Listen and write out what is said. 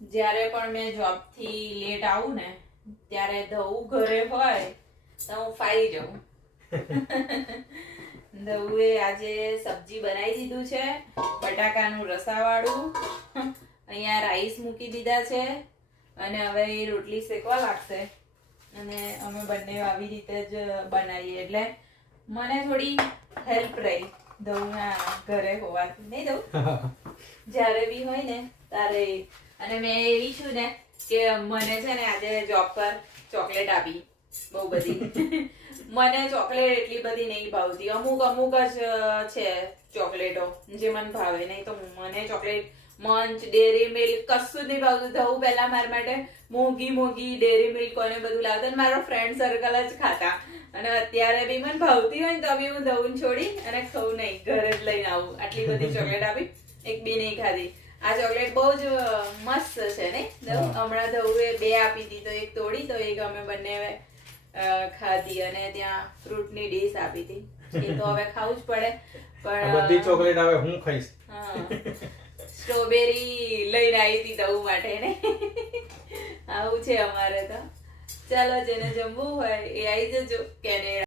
જ્યારે પણ મેં જોબ થી લેટ આવું ને ત્યારે ધવુ ઘરે હોય તો હું ફાઈ જાઉં. ધવુએ આજે સબ્જી બનાવી દીધું છે, બટાકાનું રસાવાળું. અહીંયા રાઈસ મૂકી દીધા છે અને હવે એ રોટલી શેકવા લાગશે અને અમે બંને આવી રીતે જ બનાવીએ એટલે મને થોડી હેલ્પ રહી ધવુના ઘરે હોવાથી. નહીં ધવુ? જ્યારે બી હોય ને તારે. અને મેં એવી છું ને કે મને છે ને આજે જોબ પર ચોકલેટ આપી બહુ બધી. મને ચોકલેટ એટલી બધી નહીં ભાવતી, અમુક જ છે ચોકલેટો જે મને ભાવે. નહીં તો મને ચોકલેટ મંચ, ડેરી મિલ્ક કશું જ નહીં ભાવતું. ધવું પહેલા મારા માટે મોંઘી ડેરી મિલ્ક કોને બધું લાવતા અને મારો ફ્રેન્ડ સર્કલ જ ખાતા. અને અત્યારે બી મને ભાવતી હોય ને તો બી હું ધવું છોડી અને ખાઉં નહીં, ઘરે જ લઈને આવું. આટલી બધી ચોકલેટ આપી, એક બી નહીં ખાધી. આ ચોકલેટ બહુ જ મસ્ત છે નહીં ધવું? હમણાં ધવુએ 2 આપી હતી તો એક તોડી તો એક અમે બંને ખાધી. અને ત્યાં ફ્રૂટની ડીશ આપી હતી, એ તો હવે ખાવું જ પડે. પણ બધી ચોકલેટ હવે હું ખાઈશ. હા, સ્ટ્રોબેરી લઈને આવી હતી ધવું માટે ને. આવું છે અમારે તો. ચાલો, જેને જમવું હોય એ આવી જજો કેનેડા.